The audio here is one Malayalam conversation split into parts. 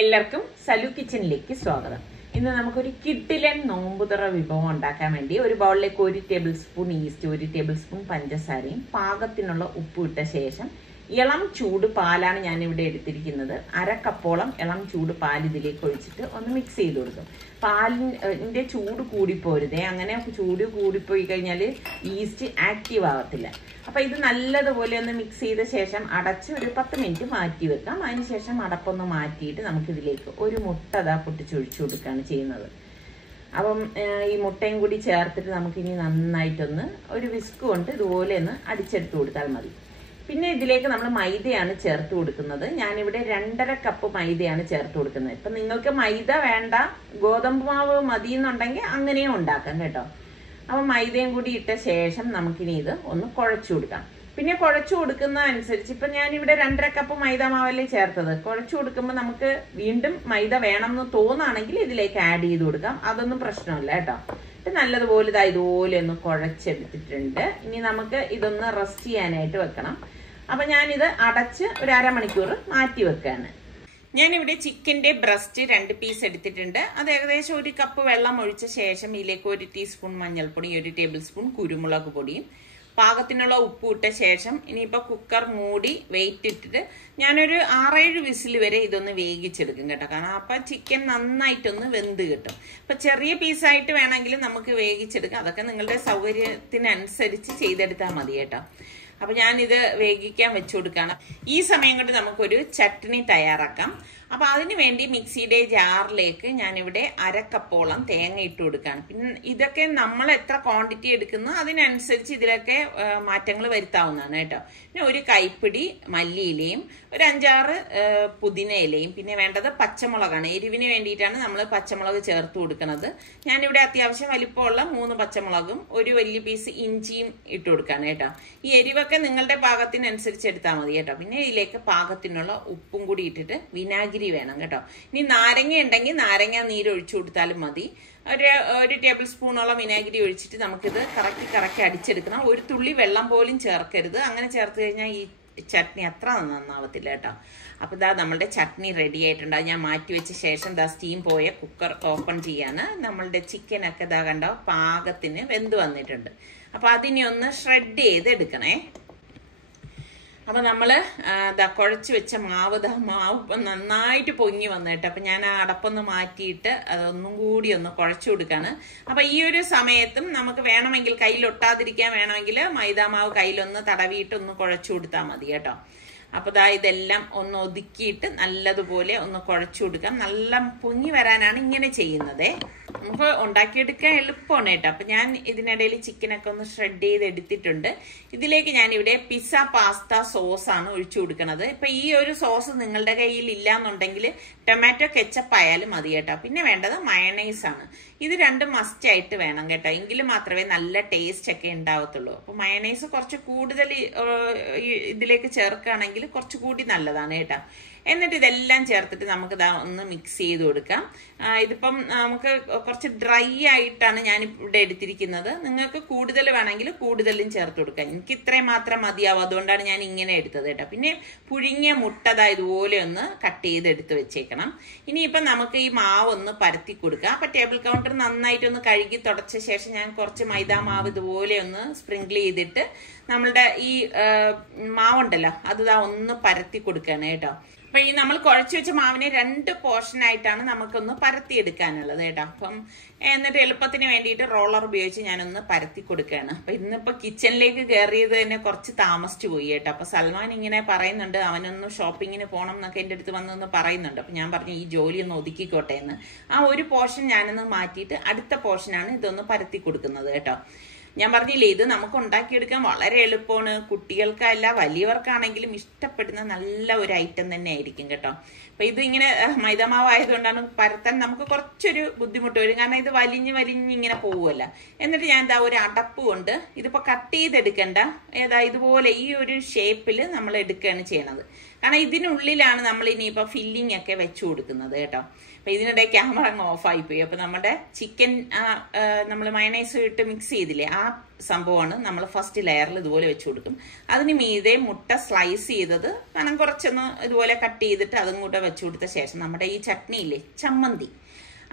എല്ലാവർക്കും സലു കിച്ചണിലേക്ക് സ്വാഗതം. ഇന്ന് നമുക്കൊരു കിഡിലൻ നോമ്പുതുറ വിഭവം ഉണ്ടാക്കാൻ വേണ്ടി ഒരു ബൗളിലേക്ക് 1 table spoon east, 1 table spoon പഞ്ചസാരയും പാകത്തിനുള്ള ഉപ്പ് ഇട്ട ശേഷം ഇളം ചൂട് പാലാണ് ഞാനിവിടെ എടുത്തിരിക്കുന്നത്. 1/2 കപ്പോളം ഇളം ചൂട് പാൽ ഇതിലേക്ക് ഒഴിച്ചിട്ട് ഒന്ന് മിക്സ് ചെയ്ത് കൊടുക്കും. പാലിൻ്റെ ചൂട് കൂടിപ്പോരുതേ, അങ്ങനെ ചൂട് കൂടിപ്പോയി കഴിഞ്ഞാൽ ഈസ്റ്റ് ആക്റ്റീവ് ആവത്തില്ല. അപ്പം ഇത് നല്ലതുപോലെ ഒന്ന് മിക്സ് ചെയ്ത ശേഷം അടച്ച് ഒരു 10 മിനിറ്റ് മാറ്റി വെക്കാം. അതിനുശേഷം അടപ്പൊന്ന് മാറ്റിയിട്ട് നമുക്കിതിലേക്ക് ഒരു മുട്ട പൊട്ടിച്ചൊഴിച്ചു കൊടുക്കുകയാണ് ചെയ്യുന്നത്. അപ്പം ഈ മുട്ടയും കൂടി ചേർത്തിട്ട് നമുക്കിനി നന്നായിട്ടൊന്ന് ഒരു വിസ്ക് കൊണ്ട് ഇതുപോലെ ഒന്ന് അടിച്ചെടുത്ത് കൊടുത്താൽ മതി. പിന്നെ ഇതിലേക്ക് നമ്മൾ മൈദയാണ് ചേർത്ത് കൊടുക്കുന്നത്. ഞാനിവിടെ 2.5 കപ്പ് മൈദയാണ് ചേർത്ത് കൊടുക്കുന്നത്. ഇപ്പം നിങ്ങൾക്ക് മൈദ വേണ്ട, ഗോതമ്പ് മാവ് മതി എന്നുണ്ടെങ്കിൽ അങ്ങനെയും ഉണ്ടാക്കാം കേട്ടോ. അപ്പം മൈദയും കൂടി ഇട്ട ശേഷം നമുക്കിനി ഇത് ഒന്ന് കുഴച്ചു കൊടുക്കാം. പിന്നെ കുഴച്ചു കൊടുക്കുന്ന അനുസരിച്ച് ഇപ്പം ഞാനിവിടെ 2.5 കപ്പ് മൈദ മാവല്ലേ ചേർത്തത്. കുഴച്ചു കൊടുക്കുമ്പോൾ നമുക്ക് വീണ്ടും മൈദ വേണമെന്ന് തോന്നുകയാണെങ്കിൽ ഇതിലേക്ക് ആഡ് ചെയ്ത് കൊടുക്കാം. അതൊന്നും പ്രശ്നമില്ല കേട്ടോ. ഇത് നല്ലതുപോലെ ഇതുപോലെ ഒന്ന് കുഴച്ചെടുത്തിട്ടുണ്ട്. ഇനി നമുക്ക് ഇതൊന്ന് റെസ്റ്റ് ചെയ്യാനായിട്ട് വെക്കണം. അപ്പം ഞാനിത് അടച്ച് ഒരു 1/2 മണിക്കൂർ മാറ്റി വെക്കാണ്. ഞാനിവിടെ ചിക്കൻ്റെ ബ്രസ്റ്റ് 2 പീസ് എടുത്തിട്ടുണ്ട്. അത് ഏകദേശം 1 കപ്പ് വെള്ളം ഒഴിച്ച ശേഷം ഇതിലേക്ക് 1 ടീസ്പൂൺ മഞ്ഞൾപ്പൊടി, 1 ടേബിൾ സ്പൂൺ കുരുമുളക് പൊടിയും പാകത്തിനുള്ള ഉപ്പ് ഇട്ട ശേഷം ഇനിയിപ്പോൾ കുക്കർ മൂടി വെയിറ്റ് ഇട്ടിട്ട് ഞാനൊരു 6-7 വിസിൽ വരെ ഇതൊന്ന് വേവിച്ചെടുക്കും കേട്ടോ. കാരണം അപ്പം ചിക്കൻ നന്നായിട്ടൊന്ന് വെന്ത് കിട്ടും. അപ്പം ചെറിയ പീസായിട്ട് വേണമെങ്കിൽ നമുക്ക് വേവിച്ചെടുക്കാം. അതൊക്കെ നിങ്ങളുടെ സൗകര്യത്തിനനുസരിച്ച് ചെയ്തെടുത്താൽ മതി കേട്ടോ. അപ്പം ഞാനിത് വേവിക്കാൻ വെച്ചു കൊടുക്കുകയാണ്. ഈ സമയം കൊണ്ട് നമുക്കൊരു ചട്നി തയ്യാറാക്കാം. അപ്പം അതിന് വേണ്ടി മിക്സിയുടെ ജാറിലേക്ക് ഞാനിവിടെ 1/2 കപ്പോളം തേങ്ങ ഇട്ട് കൊടുക്കുകയാണ്. പിന്നെ ഇതൊക്കെ നമ്മൾ എത്ര ക്വാണ്ടിറ്റി എടുക്കുന്നു അതിനനുസരിച്ച് ഇതിലൊക്കെ മാറ്റങ്ങൾ വരുത്താവുന്നതാണ് കേട്ടോ. പിന്നെ 1 കൈപ്പിടി മല്ലിയിലയും, ഒരു 5-6 പുതിന ഇലയും, പിന്നെ വേണ്ടത് പച്ചമുളകാണ്. എരിവിന് വേണ്ടിയിട്ടാണ് നമ്മൾ പച്ചമുളക് ചേർത്ത് കൊടുക്കുന്നത്. ഞാനിവിടെ അത്യാവശ്യം വലിപ്പമുള്ള 3 പച്ചമുളകും 1 വലിയ പീസ് ഇഞ്ചിയും ഇട്ട് കൊടുക്കുകയാണ് കേട്ടോ. ഈ എരിവൊക്കെ നിങ്ങളുടെ പാകത്തിനനുസരിച്ച് എടുത്താൽ മതി കേട്ടോ. പിന്നെ ഇതിലേക്ക് പാകത്തിനുള്ള ഉപ്പും കൂടി ഇട്ടിട്ട് വിനാഗിരി വേണം കേട്ടോ. ഇനി നാരങ്ങ ഉണ്ടെങ്കിൽ നാരങ്ങ നീര് ഒഴിച്ചു കൊടുത്താലും മതി. ഒരു ടേബിൾ സ്പൂണോളം വിനാഗിരി ഒഴിച്ചിട്ട് നമുക്കിത് കറക്കി അടിച്ചെടുക്കണം. ഒരു തുള്ളി വെള്ളം പോലും ചേർക്കരുത്. അങ്ങനെ ചേർത്ത് കഴിഞ്ഞാൽ ഈ ചട്നി അത്ര നന്നാവത്തില്ല കേട്ടോ. അപ്പോൾ ഇതാ നമ്മളുടെ ചട്നി റെഡി ആയിട്ടുണ്ട്. അത് ഞാൻ മാറ്റി വെച്ച ശേഷം സ്റ്റീം പോയ കുക്കർ ഓപ്പൺ ചെയ്യാണ്. നമ്മളുടെ ചിക്കനൊക്കെ കണ്ടോ പാകത്തിന് വെന്ത് വന്നിട്ടുണ്ട്. അപ്പോൾ അതിനെ ഒന്ന് ഷ്രെഡ് ചെയ്ത് എടുക്കണേ. അപ്പം നമ്മൾ കുഴച്ച് വെച്ച മാവ് നന്നായിട്ട് പൊങ്ങി വന്നിട്ട് അപ്പം ഞാൻ ആ അടപ്പൊന്ന് മാറ്റിയിട്ട് അതൊന്നും കൂടി ഒന്ന് കുഴച്ചു കൊടുക്കുകയാണ്. അപ്പം ഈ ഒരു സമയത്തും നമുക്ക് വേണമെങ്കിൽ കയ്യിലൊട്ടാതിരിക്കാൻ വേണമെങ്കിൽ മൈദാമാവ് കയ്യിലൊന്ന് തടവിയിട്ട് ഒന്ന് കുഴച്ചു കൊടുത്താൽ മതി കേട്ടോ. അപ്പോൾ ഇതെല്ലാം ഒന്ന് ഒതുക്കിയിട്ട് നല്ലതുപോലെ ഒന്ന് കുഴച്ചു കൊടുക്കാം. നല്ല പൊങ്ങി വരാനാണ് ഇങ്ങനെ ചെയ്യുന്നത്. നമുക്ക് ഉണ്ടാക്കിയെടുക്കാൻ എളുപ്പമാണ് കേട്ടോ. അപ്പം ഞാൻ ഇതിനിടയിൽ ചിക്കനൊക്കെ ഒന്ന് ഷ്രെഡ് ചെയ്ത് എടുത്തിട്ടുണ്ട്. ഇതിലേക്ക് ഞാനിവിടെ പിസ്സ പാസ്ത സോസാണ് ഒഴിച്ചു കൊടുക്കുന്നത്. ഇപ്പം ഈ ഒരു സോസ് നിങ്ങളുടെ കയ്യിൽ ഇല്ലാന്നുണ്ടെങ്കിൽ ടൊമാറ്റോ കെച്ചപ്പ് ആയാലും മതി കേട്ടോ. പിന്നെ വേണ്ടത് മയണൈസ് ആണ്. ഇത് 2 മസ്റ്റ് ആയിട്ട് വേണം കേട്ടോ. എങ്കിലും മാത്രമേ നല്ല ടേസ്റ്റ് ഒക്കെ ഉണ്ടാവത്തുള്ളൂ. അപ്പോൾ മയണൈസ് കുറച്ച് കൂടുതൽ ഇതിലേക്ക് ചേർക്കുകയാണെങ്കിൽ കുറച്ചുകൂടി നല്ലതാണ് കേട്ടോ. എന്നിട്ട് ഇതെല്ലാം ചേർത്തിട്ട് നമുക്ക് ഒന്ന് മിക്സ് ചെയ്ത് കൊടുക്കാം. ഇതിപ്പം നമുക്ക് കുറച്ച് ഡ്രൈ ആയിട്ടാണ് ഞാൻ ഇവിടെ എടുത്തിരിക്കുന്നത്. നിങ്ങൾക്ക് കൂടുതൽ വേണമെങ്കിൽ കൂടുതലും ചേർത്ത് കൊടുക്കാം. എനിക്ക് ഇത്രയും മാത്രം മതിയാവും. അതുകൊണ്ടാണ് ഞാൻ ഇങ്ങനെ എടുത്തത് കേട്ടോ. പിന്നെ പുഴുങ്ങിയ മുട്ട ഇതുപോലെ ഒന്ന് കട്ട് ചെയ്ത് എടുത്ത് വെച്ചേക്കണം. ഇനിയിപ്പം നമുക്ക് ഈ മാവ് ഒന്ന് പരത്തി കൊടുക്കാം. അപ്പം ടേബിൾ കൗണ്ടർ നന്നായിട്ടൊന്ന് കഴുകി തുടച്ച ശേഷം ഞാൻ കുറച്ച് മൈദാ മാവ് ഇതുപോലെ ഒന്ന് സ്പ്രിങ്കിൾ ചെയ്തിട്ട് നമ്മളുടെ ഈ മാവുണ്ടല്ലോ അത് ഒന്ന് പരത്തി കൊടുക്കുകയാണ് കേട്ടോ. അപ്പം ഈ നമ്മൾ കുഴച്ച് വെച്ച മാവിനെ 2 പോർഷനായിട്ടാണ് നമുക്കൊന്ന് പരത്തി എടുക്കാനുള്ളത് കേട്ടോ. അപ്പം എന്നിട്ട് എളുപ്പത്തിന് വേണ്ടിയിട്ട് റോളർ ഉപയോഗിച്ച് ഞാനൊന്ന് പരത്തി കൊടുക്കുകയാണ്. അപ്പം ഇന്നിപ്പോൾ കിച്ചണിലേക്ക് കയറിയത് തന്നെ കുറച്ച് താമസിച്ചു പോയി കേട്ടോ. അപ്പം സൽമാൻ ഇങ്ങനെ പറയുന്നുണ്ട് അവനൊന്ന് ഷോപ്പിങ്ങിന് പോകണം എന്നൊക്കെ എൻ്റെ അടുത്ത് വന്നൊന്ന് പറയുന്നുണ്ട്. അപ്പം ഞാൻ പറഞ്ഞു ഈ ജോലി ഒന്ന് ഒതുക്കിക്കോട്ടെ എന്ന്. ആ ഒരു പോർഷൻ ഞാനൊന്ന് മാറ്റിയിട്ട് അടുത്ത പോർഷനാണ് ഇതൊന്ന് പരത്തി കൊടുക്കുന്നത് കേട്ടോ. ഞാൻ പറഞ്ഞില്ലേ ഇത് നമുക്ക് ഉണ്ടാക്കിയെടുക്കാൻ വളരെ എളുപ്പമാണ്. കുട്ടികൾക്കല്ല വലിയവർക്കാണെങ്കിലും ഇഷ്ടപ്പെടുന്ന നല്ല ഒരു ഐറ്റം തന്നെ ആയിരിക്കും കേട്ടോ. അപ്പൊ ഇത് ഇങ്ങനെ മൈദാമാവ് ആയതുകൊണ്ടാണ് പരത്താൻ നമുക്ക് കുറച്ചൊരു ബുദ്ധിമുട്ട് വരും. കാരണം ഇത് വലിഞ്ഞ് ഇങ്ങനെ പോവുമല്ല. എന്നിട്ട് ഞാൻ ഒരു അടപ്പ് കൊണ്ട് ഇതിപ്പോൾ കട്ട് ചെയ്തെടുക്കണ്ട, ഇതുപോലെ ഈ ഒരു ഷേപ്പിൽ നമ്മൾ എടുക്കുകയാണ് ചെയ്യണത്. കാരണം ഇതിനുള്ളിലാണ് നമ്മൾ ഇനിയിപ്പോൾ ഫില്ലിംഗ് ഒക്കെ വെച്ചു കൊടുക്കുന്നത് കേട്ടോ. അപ്പം ഇതിനിടെ ക്യാമറ അങ്ങ് ഓഫായി പോയി. അപ്പം നമ്മുടെ ചിക്കൻ നമ്മൾ മയണൈസ് ഇട്ട് മിക്സ് ചെയ്തില്ലേ, ആ സംഭവമാണ് നമ്മൾ ഫസ്റ്റ് ലെയറിൽ ഇതുപോലെ വെച്ച് കൊടുക്കും. അതിന് മീതെ മുട്ട സ്ലൈസ് ചെയ്തത് കാരണം കുറച്ചൊന്ന് ഇതുപോലെ കട്ട് ചെയ്തിട്ട് അതും കൂടെ വെച്ച് കൊടുത്ത ശേഷം നമ്മുടെ ഈ ചട്നിയില്ലേ, ചമ്മന്തി,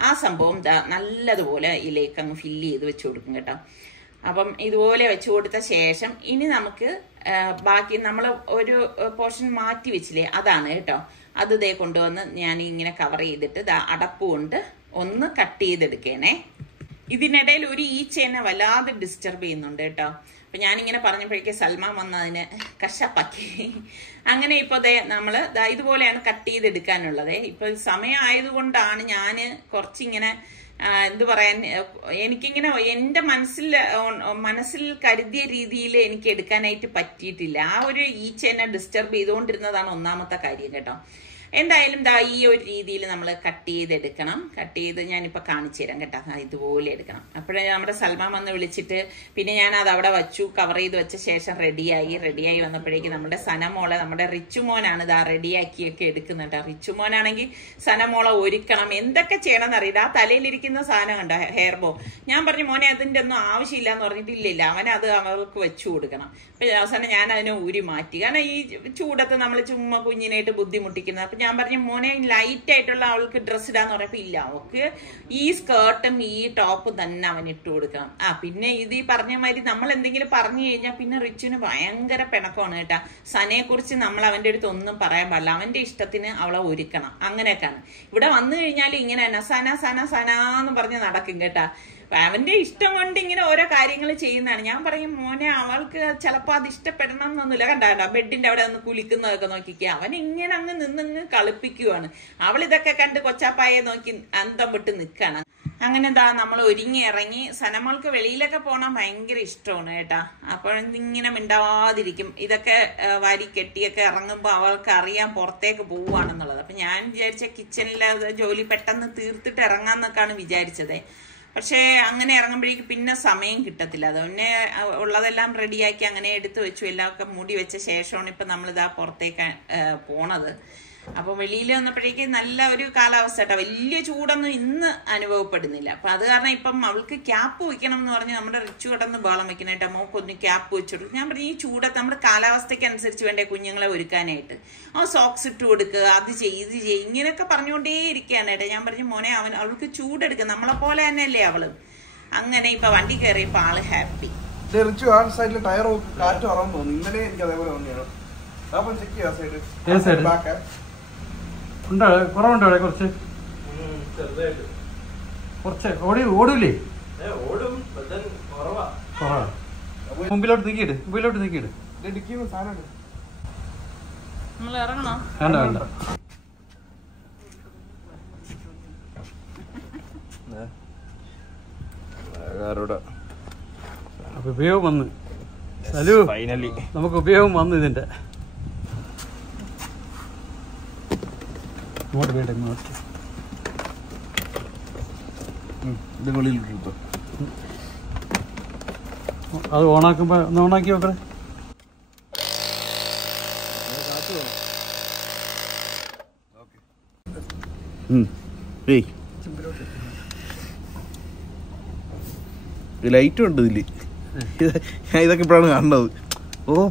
ആ സംഭവം നല്ലതുപോലെ ഇതിലേക്ക് അങ്ങ് ഫില്ല് ചെയ്ത് വെച്ച് കൊടുക്കും കേട്ടോ. അപ്പം ഇതുപോലെ വെച്ച് കൊടുത്ത ശേഷം ഇനി നമുക്ക് ബാക്കി നമ്മൾ ഒരു പോർഷൻ മാറ്റി വെച്ചില്ലേ, അതാണ് കേട്ടോ. അത് ദേ കൊണ്ടുവന്ന് ഞാൻ ഇങ്ങനെ കവർ ചെയ്തിട്ട് അടപ്പ് കൊണ്ട് ഒന്ന് കട്ട് ചെയ്തെടുക്കണേ. ഇതിനിടയിൽ ഒരു ഈച്ചേനെ വല്ലാതെ ഡിസ്റ്റർബ് ചെയ്യുന്നുണ്ട് കേട്ടോ. അപ്പം ഞാനിങ്ങനെ പറഞ്ഞപ്പോഴേക്ക് സൽമാൻ വന്ന് അതിനെ കശപ്പാക്കി. അങ്ങനെ ഇപ്പോൾ നമ്മൾ ഇതുപോലെയാണ് കട്ട് ചെയ്തെടുക്കാനുള്ളത്. ഇപ്പോൾ സമയം ആയതുകൊണ്ടാണ് ഞാൻ കുറച്ചിങ്ങനെ എന്ത് പറയാൻ, എനിക്കിങ്ങനെ എൻ്റെ മനസ്സിൽ കരുതിയ രീതിയിൽ എനിക്ക് എടുക്കാനായിട്ട് പറ്റിയിട്ടില്ല. ആ ഒരു ഈച്ചേനെ ഡിസ്റ്റർബ് ചെയ്തുകൊണ്ടിരുന്നതാണ് ഒന്നാമത്തെ കാര്യം കേട്ടോ. എന്തായാലും ഈ ഒരു രീതിയിൽ നമ്മൾ കട്ട് ചെയ്തെടുക്കണം. കട്ട് ചെയ്ത് ഞാനിപ്പോൾ കാണിച്ചു തരാം കേട്ടോ. ഇതുപോലെ എടുക്കണം. അപ്പോഴേ നമ്മുടെ സൽമാൻ വന്ന് വിളിച്ചിട്ട് പിന്നെ ഞാൻ അത് അവിടെ വച്ചു, കവർ ചെയ്ത് വെച്ച ശേഷം റെഡിയായി വന്നപ്പോഴേക്ക് നമ്മുടെ സനമോളെ, നമ്മുടെ റിച്ചുമോനാണ് റെഡിയാക്കിയൊക്കെ എടുക്കുന്നുണ്ട്. റിച്ചുമോനാണെങ്കിൽ സനമോളെ ഒരുക്കണം, എന്തൊക്കെ ചെയ്യണമെന്ന് അറിയില്ല. ആ തലയിലിരിക്കുന്ന സാധനം കണ്ടോ, ഹെയർ ബോ. ഞാൻ പറഞ്ഞു മോനെ അതിൻ്റെ ഒന്നും ആവശ്യമില്ല എന്ന് പറഞ്ഞിട്ടില്ല, അവനത് അവൾക്ക് വെച്ചു കൊടുക്കണം. അപ്പം അവസാനം ഞാൻ അതിനെ ഊരി മാറ്റി. കാരണം ഈ ചൂടത്ത് നമ്മൾ ചുമ്മാ കുഞ്ഞിനായിട്ട് ബുദ്ധിമുട്ടിക്കുന്നത്. അപ്പം ഞാൻ പറഞ്ഞു മോനെ ലൈറ്റ് ആയിട്ടുള്ള അവൾക്ക് ഡ്രസ്സ് ഇടാന്ന് പറഞ്ഞപ്പോൾ ഇല്ല, അവൾക്ക് ഈ സ്കേർട്ടും ഈ ടോപ്പും തന്നെ അവൻ ഇട്ട് കൊടുക്കണം. പിന്നെ ഇത് ഈ പറഞ്ഞ മാതിരി നമ്മൾ എന്തെങ്കിലും പറഞ്ഞു കഴിഞ്ഞാൽ പിന്നെ റിച്ചുവിന് ഭയങ്കര പിണക്കമാണ് കേട്ടാ. സനയെ കുറിച്ച് നമ്മൾ അവൻ്റെ അടുത്ത് ഒന്നും പറയാൻ പാടില്ല, അവന്റെ ഇഷ്ടത്തിന് അവളെ ഒരുക്കണം. അങ്ങനെയൊക്കെയാണ്. ഇവിടെ വന്നു കഴിഞ്ഞാൽ ഇങ്ങനെ തന്നെ സന സന സന എന്ന് പറഞ്ഞ് നടക്കും കേട്ടാ. അവന്റെ ഇഷ്ടം കൊണ്ട് ഇങ്ങനെ ഓരോ കാര്യങ്ങൾ ചെയ്യുന്നതാണ്. ഞാൻ പറയും മോനെ അവൾക്ക് ചിലപ്പോൾ അത് ഇഷ്ടപ്പെടണം എന്നൊന്നുമില്ല. കണ്ടാ ബെഡിന്റെ അവിടെ ഒന്ന് കുളിക്കുന്നതൊക്കെ നോക്കിക്കുക, അവൻ ഇങ്ങനെ അങ്ങ് നിന്നങ്ങ് കളിപ്പിക്കുവാണ്. അവൾ ഇതൊക്കെ കണ്ട് കൊച്ചാപ്പായെ നോക്കി അന്തം വിട്ട് നിൽക്കുകയാണ്. അങ്ങനെ നമ്മൾ ഒരുങ്ങി ഇറങ്ങി. സനമോൾക്ക് വെളിയിലൊക്കെ പോകണം ഭയങ്കര ഇഷ്ടമാണ് കേട്ടാ. അപ്പോഴിങ്ങനെ മിണ്ടാതിരിക്കും. ഇതൊക്കെ വാരി കെട്ടിയൊക്കെ ഇറങ്ങുമ്പോൾ അവൾക്ക് അറിയാൻ പുറത്തേക്ക് പോവുകയാണെന്നുള്ളത്. അപ്പം ഞാൻ വിചാരിച്ച കിച്ചണിലെ ജോലി പെട്ടെന്ന് തീർത്തിട്ട് ഇറങ്ങാന്നൊക്കെയാണ് വിചാരിച്ചത്. പക്ഷേ അങ്ങനെ ഇറങ്ങുമ്പോഴേക്ക് പിന്നെ സമയം കിട്ടത്തില്ല. അതുതന്നെ ഉള്ളതെല്ലാം റെഡിയാക്കി അങ്ങനെ എടുത്തു വെച്ചു. എല്ലാമൊക്കെ മൂടി വെച്ച ശേഷമാണ് ഇപ്പം നമ്മളിതാ പുറത്തേക്ക് പോണത്. അപ്പോൾ വെളിയിൽ വന്നപ്പോഴേക്ക് നല്ല ഒരു കാലാവസ്ഥ കേട്ടോ. വലിയ ചൂടൊന്നും ഇന്ന് അനുഭവപ്പെടുന്നില്ല. അപ്പം അത് കാരണം ഇപ്പം അവൾക്ക് ക്യാപ്പ് വയ്ക്കണം എന്ന് പറഞ്ഞ് നമ്മുടെ റിച്ചു കിടന്ന് ബഹളം വെക്കണം കേട്ടോ. മോക്കൊന്ന് ക്യാപ്പ് വെച്ചിട്ടു. ഞാൻ പറഞ്ഞു ഈ ചൂടത്ത് നമ്മുടെ കാലാവസ്ഥയ്ക്ക് അനുസരിച്ച് വേണ്ടേ കുഞ്ഞുങ്ങളെ ഒരുക്കാനായിട്ട്. സോക്സ് ഇട്ട് കൊടുക്കുക, അത് ഇത് ചെയ്യും, ഇങ്ങനെയൊക്കെ പറഞ്ഞുകൊണ്ടേ ഇരിക്കുകയാണ് കേട്ടോ. ഞാൻ പറഞ്ഞു മോനെ അവൾക്ക് ചൂടെടുക്കുക, നമ്മളെ പോലെ തന്നെയല്ലേ അവള്. അങ്ങനെ ഇപ്പൊ വണ്ടി കയറിയപ്പോ ആള് ഹാപ്പി. ടയർ കാറ്റ് ഉറന്നു തോന്നി. ഇന്നലെ എനിക്ക് അതേപോലെ തോന്നിയാണ്. അപ്പൊ ചെക്ക് ചെയ്യാം. കുറവുണ്ടോ അവിടെ? കുറച്ച് ഓടൂലേ? മുമ്പിലോട്ട് നീക്കിയിട്. ഇറങ്ങണോ? വേണ്ട. അപ്പൊ ഉപയോഗം വന്ന് ഫൈനലി നമുക്ക് ഉപയോഗം വന്നു. ഇതിന്റെ അത് ഓണാക്കുമ്പോ ഒന്ന് ഓണാക്കി നോക്കണേ. ലൈറ്റും ഉണ്ട് ഇതില്. ഞാൻ ഇതൊക്കെ ഇപ്പോഴാണ് കാണുന്നത്.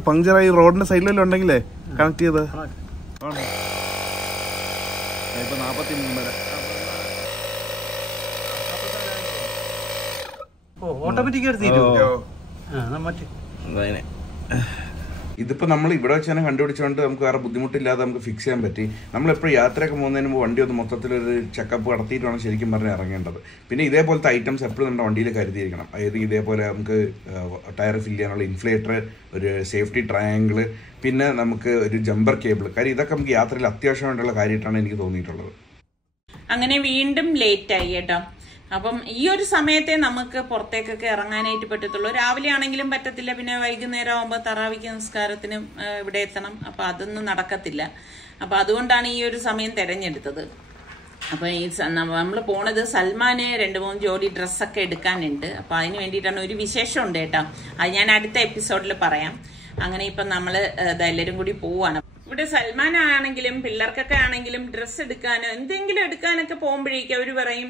പങ്ക്ചറായി റോഡിന്റെ സൈഡിലെല്ലാം ഉണ്ടെങ്കിലേ കണക്ട് ചെയ്ത ഇപ്പൊ 43. ഓട്ടോമാറ്റിക് ഇതിപ്പോ നമ്മൾ ഇവിടെ വെച്ച് തന്നെ കണ്ടുപിടിച്ചുകൊണ്ട് നമുക്ക് വേറെ ബുദ്ധിമുട്ടില്ലാതെ നമുക്ക് ഫിക്സ് ചെയ്യാൻ പറ്റി. നമ്മളെപ്പോഴും യാത്രയൊക്കെ പോകുന്നതിന് മുമ്പ് വണ്ടി ഒന്ന് മൊത്തത്തിലൊരു ചെക്കപ്പ് നടത്തിയിട്ട് വേണം ശരിക്കും പറഞ്ഞ് ഇറങ്ങേണ്ടത്. പിന്നെ ഇതേപോലത്തെ ഐറ്റംസ് എപ്പോഴും നമ്മുടെ വണ്ടിയിൽ കരുതിയിരിക്കണം. അതായത് ഇതേപോലെ നമുക്ക് ടയർ ഫില്ല് ചെയ്യാനുള്ള ഇൻഫ്ലേറ്റർ, ഒരു സേഫ്റ്റി ട്രയാങ്കിള്, പിന്നെ നമുക്ക് ഒരു ജമ്പർ കേബിൾ. കാര്യം ഇതൊക്കെ നമുക്ക് യാത്രയിൽ അത്യാവശ്യമായിട്ടുള്ള കാര്യമായിട്ടാണ് എനിക്ക് തോന്നിയിട്ടുള്ളത്. അങ്ങനെ വീണ്ടും ലേറ്റായി കേട്ടോ. അപ്പം ഈ ഒരു സമയത്തെ നമുക്ക് പുറത്തേക്കൊക്കെ ഇറങ്ങാനായിട്ട് പറ്റത്തുള്ളൂ. രാവിലെ ആണെങ്കിലും പറ്റത്തില്ല. പിന്നെ വൈകുന്നേരം ആകുമ്പോൾ തറാവിക്ക് നിസ്കാരത്തിനും ഇവിടെ എത്തണം. അപ്പം അതൊന്നും നടക്കത്തില്ല. അപ്പം അതുകൊണ്ടാണ് ഈ ഒരു സമയം തിരഞ്ഞെടുത്തത്. അപ്പം ഈ നമ്മൾ പോണത് സൽമാന് 2-3 ജോഡി ഡ്രസ്സൊക്കെ എടുക്കാനുണ്ട്. അപ്പം അതിന് വേണ്ടിയിട്ടാണ്. ഒരു വിശേഷം ഉണ്ട് കേട്ടോ, അത് ഞാൻ അടുത്ത എപ്പിസോഡിൽ പറയാം. അങ്ങനെ ഇപ്പം നമ്മൾ എല്ലാവരും കൂടി പോവാണ്. ഇവിടെ സൽമാനാണെങ്കിലും പിള്ളേർക്കൊക്കെ ആണെങ്കിലും ഡ്രസ്സ് എടുക്കാനോ എന്തെങ്കിലും എടുക്കാനൊക്കെ പോകുമ്പോഴേക്കും അവര് പറയും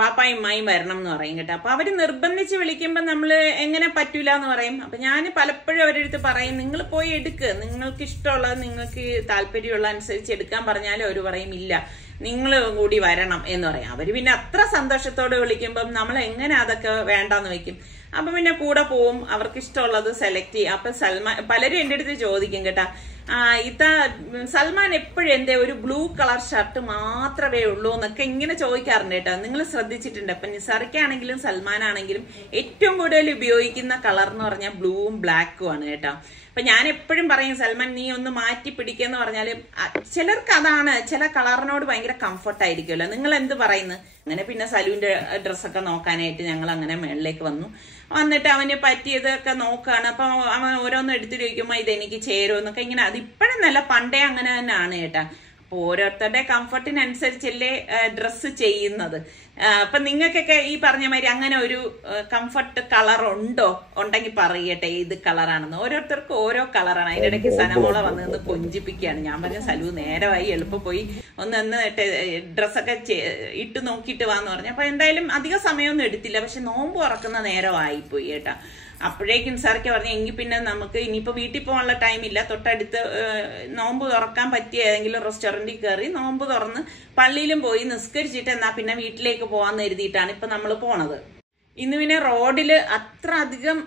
വാപ്പായും ഉമ്മായും വരണം എന്ന് പറയും കേട്ടോ. അപ്പൊ അവര് നിർബന്ധിച്ച് വിളിക്കുമ്പോ നമ്മള് എങ്ങനെ പറ്റൂല എന്ന് പറയും. അപ്പൊ ഞാൻ പലപ്പോഴും അവരടുത്ത് പറയും, നിങ്ങൾ പോയി എടുക്ക്, നിങ്ങൾക്ക് ഇഷ്ടമുള്ളത് നിങ്ങൾക്ക് താല്പര്യമുള്ള അനുസരിച്ച് എടുക്കാൻ പറഞ്ഞാലും അവര് പറയും ഇല്ല, നിങ്ങൾ കൂടി വരണം എന്ന് പറയാം. അവര് പിന്നെ അത്ര സന്തോഷത്തോടെ വിളിക്കുമ്പം നമ്മൾ എങ്ങനെ അതൊക്കെ വേണ്ടാന്ന് വെക്കും. അപ്പൊ പിന്നെ കൂടെ പോവും, അവർക്ക് ഇഷ്ടമുള്ളത് സെലക്ട് ചെയ്യും. അപ്പൊ പലരും എന്റെ അടുത്ത് ചോദിക്കും കേട്ടാ, സൽമാൻ എപ്പോഴും എന്തേ ഒരു ബ്ലൂ കളർ ഷർട്ട് മാത്രമേ ഉള്ളൂ എന്നൊക്കെ ഇങ്ങനെ ചോദിക്കാറുണ്ട് കേട്ടോ. നിങ്ങൾ ശ്രദ്ധിച്ചിട്ടുണ്ട്? അപ്പൊ നിസാറിക്കാണെങ്കിലും സൽമാനാണെങ്കിലും ഏറ്റവും കൂടുതൽ ഉപയോഗിക്കുന്ന കളർ എന്ന് പറഞ്ഞാൽ ബ്ലൂവും ബ്ലാക്കും ആണ് കേട്ടോ. അപ്പൊ ഞാൻ എപ്പോഴും പറയും, സൽമാൻ നീ ഒന്ന് മാറ്റി പിടിക്കെന്ന് പറഞ്ഞാല് ചിലർക്ക് അതാണ്, ചില കളറിനോട് ഭയങ്കര കംഫർട്ട് ആയിരിക്കുമല്ലോ. നിങ്ങൾ എന്ത് പറയുന്നു? അങ്ങനെ പിന്നെ സലുവിന്റെ ഡ്രസ്സൊക്കെ നോക്കാനായിട്ട് ഞങ്ങൾ അങ്ങനെ മേളിലേക്ക് വന്നിട്ട് അവന് പറ്റിയതൊക്കെ നോക്കുകയാണ്. അപ്പൊ അവൻ ഓരോന്നും എടുത്തിട്ട് ചോദിക്കുമ്പോ ഇതെനിക്ക് ചേരുമോ എന്നൊക്കെ ഇങ്ങനെ. അതിപ്പോഴും നല്ല പണ്ടേ അങ്ങനെ തന്നെയാണ് കേട്ടാ. അപ്പൊ ഓരോരുത്തരുടെ കംഫർട്ടിനനുസരിച്ചല്ലേ ഡ്രസ്സ് ചെയ്യുന്നത്. അപ്പൊ നിങ്ങൾക്കൊക്കെ ഈ പറഞ്ഞ മാതിരി അങ്ങനെ ഒരു കംഫർട്ട് കളർ ഉണ്ടെങ്കിൽ പറയട്ടെ ഏത് കളറാണെന്ന്. ഓരോരുത്തർക്കും ഓരോ കളറാണ്. അതിനിടയ്ക്ക് സനമോള വന്ന് കൊഞ്ചിപ്പിക്കുകയാണ്. ഞാൻ പറഞ്ഞ സലു നേരമായി, എളുപ്പം പോയി ഒന്ന് ഡ്രസ്സൊക്കെ ഇട്ട് നോക്കിയിട്ട് വാന്ന് പറഞ്ഞു. അപ്പൊ എന്തായാലും അധിക സമയമൊന്നും എടുത്തില്ല, പക്ഷെ നോമ്പ് തുറക്കുന്ന നേരമായിപ്പോയി കേട്ടാ. അപ്പോഴേക്കും സാർക്ക് പറഞ്ഞു എങ്കിൽ പിന്നെ നമുക്ക് ഇനിയിപ്പോ വീട്ടിൽ പോകാനുള്ള ടൈമില്ല, തൊട്ടടുത്ത് നോമ്പ് തുറക്കാൻ പറ്റിയ ഏതെങ്കിലും റെസ്റ്റോറന്റിൽ കയറി നോമ്പ് തുറന്ന് പള്ളിയിലും പോയി നിസ്കരിച്ചിട്ട് എന്നാ പിന്നെ വീട്ടിലേക്ക് പോകാന്ന് കരുതിയിട്ടാണ് ഇപ്പൊ നമ്മൾ പോണത്. ഇന്ന് പിന്നെ റോഡില് അത്ര അധികം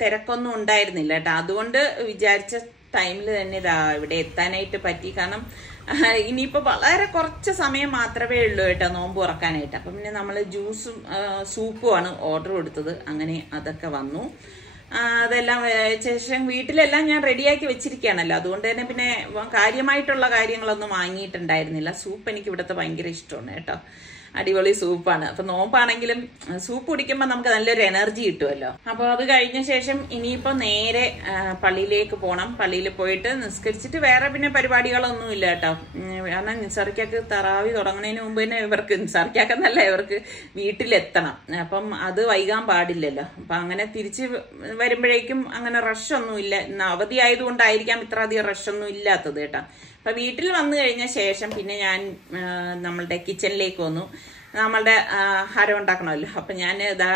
തിരക്കൊന്നും ഉണ്ടായിരുന്നില്ല കേട്ടോ. അതുകൊണ്ട് വിചാരിച്ച ടൈമിൽ തന്നെ ഇവിടെ എത്താനായിട്ട് പറ്റി. കാരണം ഇനിയിപ്പോ വളരെ കുറച്ച് സമയം മാത്രമേ ഉള്ളൂ കേട്ടോ നോമ്പ് തുറക്കാനായിട്ട്. അപ്പൊ പിന്നെ നമ്മള് ജ്യൂസും സൂപ്പുമാണ് ഓർഡർ കൊടുത്തത്. അങ്ങനെ അതൊക്കെ വന്നു. അതെല്ലാം ശേഷം വീട്ടിലെല്ലാം ഞാൻ റെഡിയാക്കി വെച്ചിരിക്കുകയാണല്ലോ. അതുകൊണ്ട് തന്നെ പിന്നെ കാര്യമായിട്ടുള്ള കാര്യങ്ങളൊന്നും വാങ്ങിയിട്ടുണ്ടായിരുന്നില്ല. സൂപ്പ് എനിക്ക് ഇവിടുത്തെ ഭയങ്കര ഇഷ്ടമാണ് കേട്ടോ. അടിപൊളി സൂപ്പാണ്. അപ്പൊ നോമ്പാണെങ്കിലും സൂപ്പ് കുടിക്കുമ്പോൾ നമുക്ക് നല്ലൊരു എനർജി കിട്ടുമല്ലോ. അപ്പൊ അത് കഴിഞ്ഞ ശേഷം ഇനിയിപ്പോ നേരെ പള്ളിയിലേക്ക് പോകണം. പള്ളിയിൽ പോയിട്ട് നിസ്കരിച്ചിട്ട് വേറെ പിന്നെ പരിപാടികളൊന്നും ഇല്ല കേട്ടോ. കാരണം നിസാറിക്കാക്ക് തറാവി തുടങ്ങുന്നതിന് മുമ്പ് തന്നെ നിസാറിക്കാക്കെന്നല്ല ഇവർക്ക് വീട്ടിലെത്തണം. അപ്പം അത് വൈകാൻ പാടില്ലല്ലോ. അപ്പൊ അങ്ങനെ തിരിച്ച് വരുമ്പോഴേക്കും അങ്ങനെ റഷൊന്നും ഇല്ല. ഇന്ന് അവധി ആയതുകൊണ്ടായിരിക്കാം ഇത്ര അധികം റഷൊന്നും ഇല്ലാത്തത് കേട്ടോ. അപ്പൊ വീട്ടിൽ വന്നു കഴിഞ്ഞ ശേഷം പിന്നെ ഞാൻ നമ്മളുടെ കിച്ചണിലേക്ക് വന്നു. നമ്മളുടെ ആഹാരം ഉണ്ടാക്കണമല്ലോ. അപ്പൊ ഞാൻ ഇതാ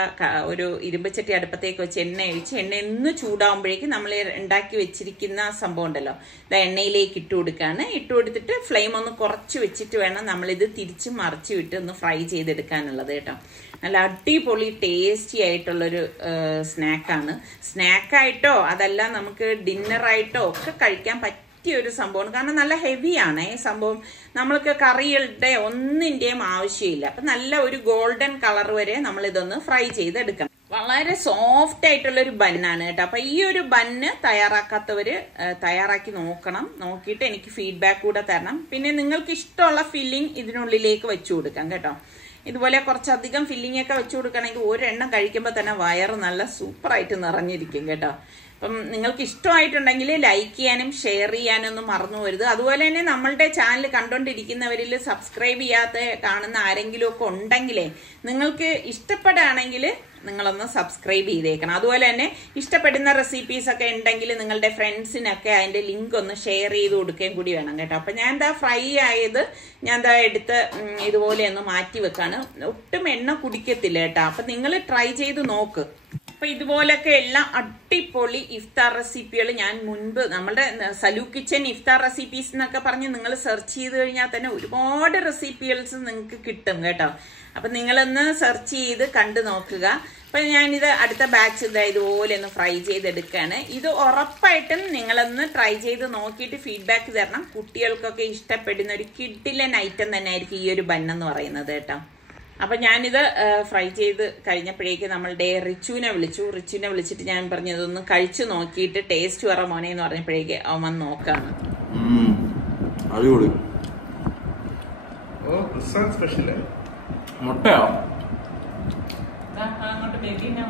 ഒരു ഇരുമ്പച്ചട്ടി അടുപ്പത്തേക്ക് വെച്ച് എണ്ണ ഒഴിച്ച് എണ്ണ ഒന്ന് ചൂടാവുമ്പോഴേക്കും നമ്മൾ ഉണ്ടാക്കി വെച്ചിരിക്കുന്ന സംഭവം ഉണ്ടല്ലോ, ഇതാ എണ്ണയിലേക്ക് ഇട്ട് കൊടുക്കുകയാണ്. ഇട്ട് കൊടുത്തിട്ട് ഫ്ലെയിം ഒന്ന് കുറച്ച് വെച്ചിട്ട് വേണം നമ്മളിത് തിരിച്ച് മറിച്ച് വിട്ട് ഒന്ന് ഫ്രൈ ചെയ്തെടുക്കാനുള്ളത് കേട്ടോ. നല്ല അടിപൊളി ടേസ്റ്റി ആയിട്ടുള്ളൊരു സ്നാക്കാണ്. സ്നാക്കായിട്ടോ അതല്ല നമുക്ക് ഡിന്നറായിട്ടോ ഒക്കെ കഴിക്കാൻ ഒരു സംഭവമാണ്. കാരണം നല്ല ഹെവിയാണ് ഈ സംഭവം. നമ്മൾക്ക് കറികളുടെ ഒന്നിന്റെയും ആവശ്യമില്ല. അപ്പൊ നല്ല ഒരു ഗോൾഡൻ കളർ വരെ നമ്മൾ ഇതൊന്ന് ഫ്രൈ ചെയ്തെടുക്കണം. വളരെ സോഫ്റ്റ് ആയിട്ടുള്ള ഒരു ബന്നാണ് കേട്ടോ. അപ്പൊ ഈ ഒരു ബന്ന് തയ്യാറാക്കാത്തവര് തയ്യാറാക്കി നോക്കണം. നോക്കിയിട്ട് എനിക്ക് ഫീഡ്ബാക്ക് കൂടെ തരണം. പിന്നെ നിങ്ങൾക്ക് ഇഷ്ടമുള്ള ഫില്ലിംഗ് ഇതിനുള്ളിലേക്ക് വെച്ചു കൊടുക്കാം കേട്ടോ. ഇതുപോലെ കുറച്ചധികം ഫില്ലിംഗ് ഒക്കെ വെച്ചു കൊടുക്കണമെങ്കിൽ ഒരെണ്ണം കഴിക്കുമ്പോൾ തന്നെ വയറ് നല്ല സൂപ്പറായിട്ട് നിറഞ്ഞിരിക്കും കേട്ടോ. അപ്പം നിങ്ങൾക്ക് ഇഷ്ടമായിട്ടുണ്ടെങ്കിൽ ലൈക്ക് ചെയ്യാനും ഷെയർ ചെയ്യാനും ഒന്നും മറന്നു പോരുത്. അതുപോലെ തന്നെ നമ്മളുടെ ചാനൽ കണ്ടുകൊണ്ടിരിക്കുന്നവരിൽ സബ്സ്ക്രൈബ് ചെയ്യാത്ത കാണുന്ന ആരെങ്കിലും ഒക്കെ ഉണ്ടെങ്കിലേ നിങ്ങൾക്ക് ഇഷ്ടപ്പെടുകയാണെങ്കിൽ നിങ്ങളൊന്ന് സബ്സ്ക്രൈബ് ചെയ്തേക്കണം. അതുപോലെ തന്നെ ഇഷ്ടപ്പെടുന്ന റെസിപ്പീസ് ഒക്കെ ഉണ്ടെങ്കിൽ നിങ്ങളുടെ ഫ്രണ്ട്സിനൊക്കെ അതിന്റെ ലിങ്ക് ഒന്ന് ഷെയർ ചെയ്ത് കൊടുക്കുകയും കൂടി വേണം കേട്ടോ. അപ്പൊ ഞാൻ എന്താ ഫ്രൈ ആയത് ഞാൻ എന്താ എടുത്ത് ഇതുപോലെ ഒന്ന് മാറ്റി വെക്കാണ്. ഒട്ടും എണ്ണ കുടിക്കത്തില്ല കേട്ടോ. അപ്പൊ നിങ്ങൾ ട്രൈ ചെയ്ത് നോക്ക്. അപ്പൊ ഇതുപോലൊക്കെ എല്ലാം അടിപൊളി ഇഫ്താർ റെസിപ്പികൾ ഞാൻ മുൻപ് നമ്മളുടെ സലു കിച്ചൻ ഇഫ്താർ റെസിപ്പീസ് എന്നൊക്കെ പറഞ്ഞ് നിങ്ങൾ സെർച്ച് ചെയ്ത് കഴിഞ്ഞാൽ തന്നെ ഒരുപാട് റെസിപ്പികൾസ് നിങ്ങൾക്ക് കിട്ടും കേട്ടോ. അപ്പൊ നിങ്ങളൊന്ന് സെർച്ച് ചെയ്ത് കണ്ടു നോക്കുക. അപ്പൊ ഞാനിത് അടുത്ത ബാച്ച് ഇതുപോലെ ഒന്ന് ഫ്രൈ ചെയ്തെടുക്കുകയാണ്. ഇത് ഉറപ്പായിട്ടും നിങ്ങളൊന്ന് ട്രൈ ചെയ്ത് നോക്കിയിട്ട് ഫീഡ്ബാക്ക് തരണം. കുട്ടികൾക്കൊക്കെ ഇഷ്ടപ്പെടുന്ന ഒരു കിഡിലൻ ഐറ്റം തന്നെ ആയിരിക്കും ഈ ഒരു ബന്നെന്ന് പറയുന്നത് കേട്ടോ. അപ്പൊ ഞാനിത് ഫ്രൈ ചെയ്ത് കഴിഞ്ഞപ്പോഴേക്ക് നമ്മളുടെ റിച്ചുവിനെ വിളിച്ചിട്ട് ഞാൻ പറഞ്ഞു ഇതൊന്ന് കഴിച്ചു നോക്കിയിട്ട് ടേസ്റ്റ് പറ മോനെ എന്ന് പറഞ്ഞപ്പോഴേക്ക് അവൻ നോക്കാണ്. മുട്ടയോ അങ്ങോട്ട് ബേബിനെ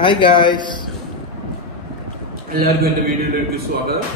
ഹായ് ഗായ്സ്, എല്ലാവർക്കും എന്റെ വീഡിയോയിലേക്ക് സ്വാഗതം.